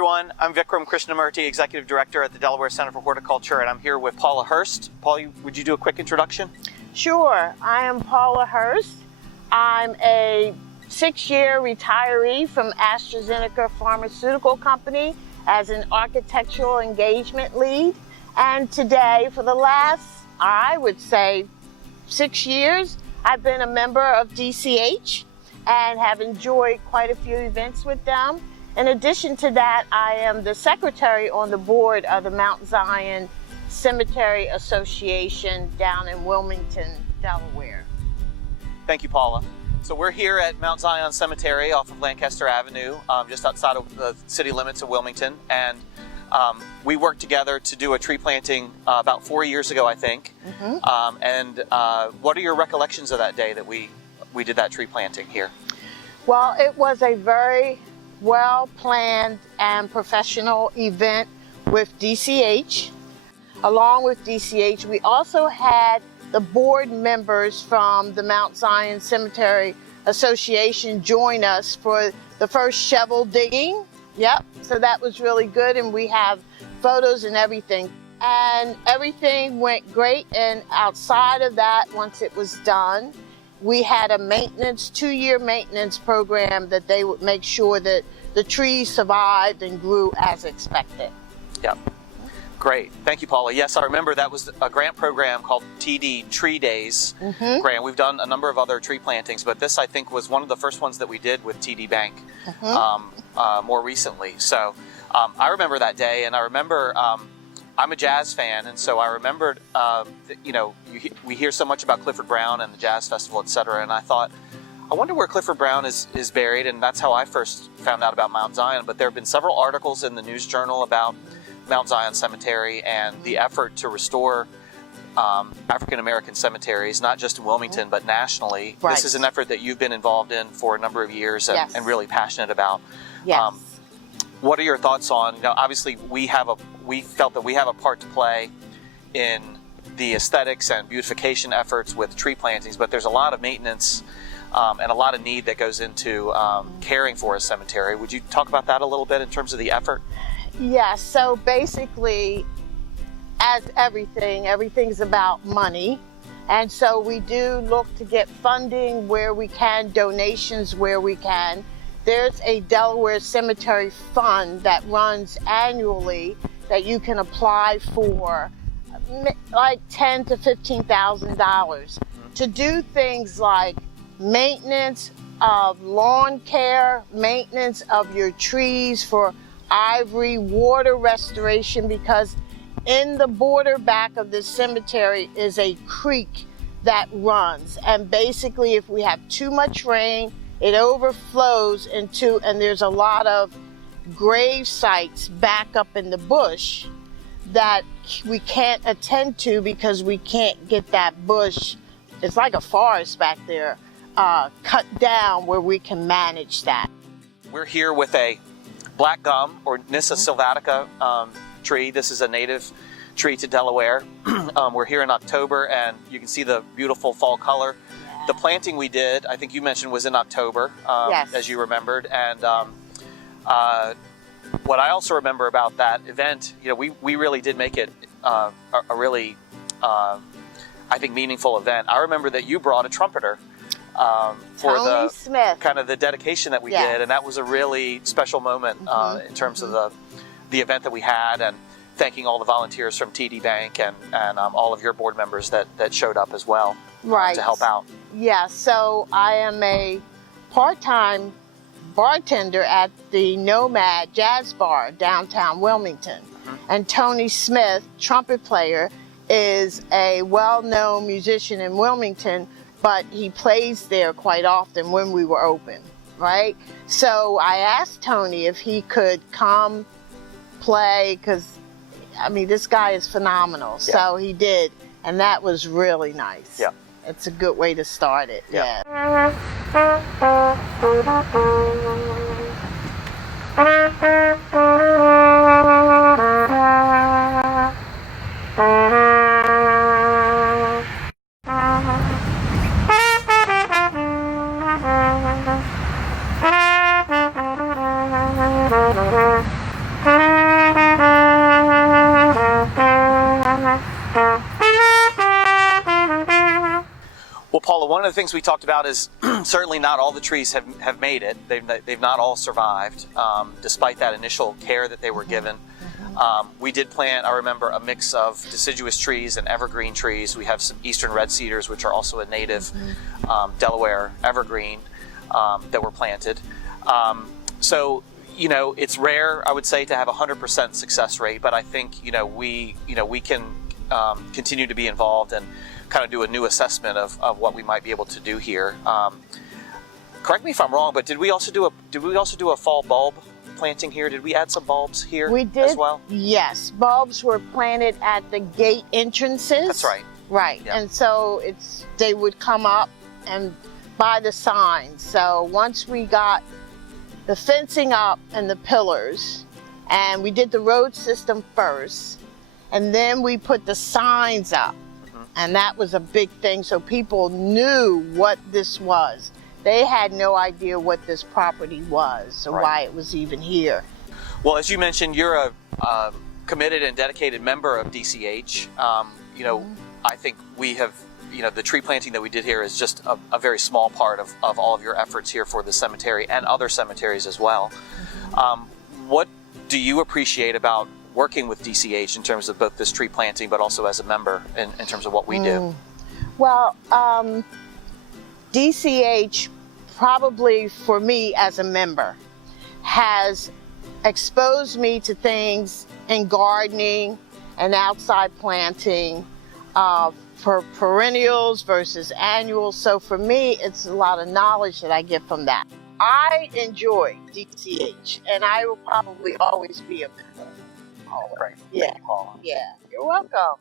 everyone. I'm Vikram Krishnamurti, Executive Director at the Delaware Center for Horticulture, and I'm here with Paula Hearst. Paula, would you do a quick introduction? Sure. I am Paula Hearst. I'm a 6-year retiree from AstraZeneca Pharmaceutical Company as an architectural engagement lead. And today, for the last, I would say, 6 years, I've been a member of DCH and have enjoyed quite a few events with them. In addition to that, I am the secretary on the board of the Mount Zion Cemetery Association down in Wilmington, Delaware. Thank you, Paula. So we're here at Mount Zion Cemetery off of Lancaster Avenue, just outside of the city limits of Wilmington. And we worked together to do a tree planting about 4 years ago, I think. What are your recollections of that day that we did that tree planting here? Well, it was a very well-planned and professional event with DCH. Along with DCH, we also had the board members from the Mount Zion Cemetery Association join us for the first shovel digging. Yep, so that was really good, and we have photos and everything. And everything went great, and outside of that, once it was done, we had a 2-year maintenance program that they would make sure that the trees survived and grew as expected. Yep. Great. Thank you, Paula. Yes, I remember that was a grant program called TD Tree Days grant. We've done a number of other tree plantings, but this, I think, was one of the first ones that we did with TD Bank more recently. So I remember that day, and I remember I'm a jazz fan, and so I remembered, we hear so much about Clifford Brown and the Jazz Festival, etc., and I thought, I wonder where Clifford Brown is buried, and that's how I first found out about Mount Zion. But there have been several articles in the News Journal about Mount Zion Cemetery and the effort to restore African-American cemeteries, not just in Wilmington, but nationally. Right. This is an effort that you've been involved in for a number of years and really passionate about. Yes. What are your thoughts on, obviously we felt that we have a part to play in the aesthetics and beautification efforts with tree plantings, but there's a lot of maintenance and a lot of need that goes into caring for a cemetery. Would you talk about that a little bit in terms of the effort? Yes, so basically, as everything's about money. And so we do look to get funding where we can, donations where we can. There's a Delaware Cemetery Fund that runs annually that you can apply for like $10,000 to $15,000 to do things like maintenance of lawn care, maintenance of your trees for ivory, water restoration, because in the border back of the cemetery is a creek that runs. And basically, if we have too much rain, it overflows into, and there's a lot of grave sites back up in the bush that we can't attend to because we can't get that bush, it's like a forest back there, cut down where we can manage that. We're here with a black gum, or Nyssa sylvatica tree. This is a native tree to Delaware. We're here in October, and you can see the beautiful fall color. The planting we did, I think you mentioned, was in October, yes, as you remembered. And what I also remember about that event, we really did make it a really, I think, meaningful event. I remember that you brought a trumpeter for Tony Smith. kind of the dedication that we did, and that was a really special moment in terms of the event that we had, and thanking all the volunteers from TD Bank and all of your board members that showed up as well to help out. Yeah, so I am a part-time bartender at the Nomad Jazz Bar downtown Wilmington, and Tony Smith, trumpet player, is a well-known musician in Wilmington, but he plays there quite often when we were open, right? So I asked Tony if he could come play, because, I mean, this guy is phenomenal. Yeah. So he did, and that was really nice. Yeah. It's a good way to start it, yeah. Paula, one of the things we talked about is certainly not all the trees have made it. They've not all survived, despite that initial care that they were given. We did plant, I remember, a mix of deciduous trees and evergreen trees. We have some eastern red cedars, which are also a native Delaware evergreen that were planted. So, you know, it's rare, I would say, to have a 100% success rate, but I think, we can continue to be involved and kind of do a new assessment of what we might be able to do here. Correct me if I'm wrong, but did we also do a fall bulb planting here? Did we add some bulbs here we did, as well? Yes, bulbs were planted at the gate entrances. That's right. Right, yeah. And so they would come up and by the signs. So once we got the fencing up and the pillars, and we did the road system first, and then we put the signs up, and that was a big thing, so people knew what this was. They had no idea what this property was or why it was even here. Well, as you mentioned, you're a committed and dedicated member of DCH. I think we have, the tree planting that we did here is just a very small part of all of your efforts here for the cemetery and other cemeteries as well. What do you appreciate about working with DCH in terms of both this tree planting, but also as a member in terms of what we do? Well, DCH, probably for me as a member, has exposed me to things in gardening and outside planting for perennials versus annuals. So for me, it's a lot of knowledge that I get from that. I enjoy DCH, and I will probably always be a member. Oh, great. Yeah. Thank you, Paula. Yeah. You're welcome.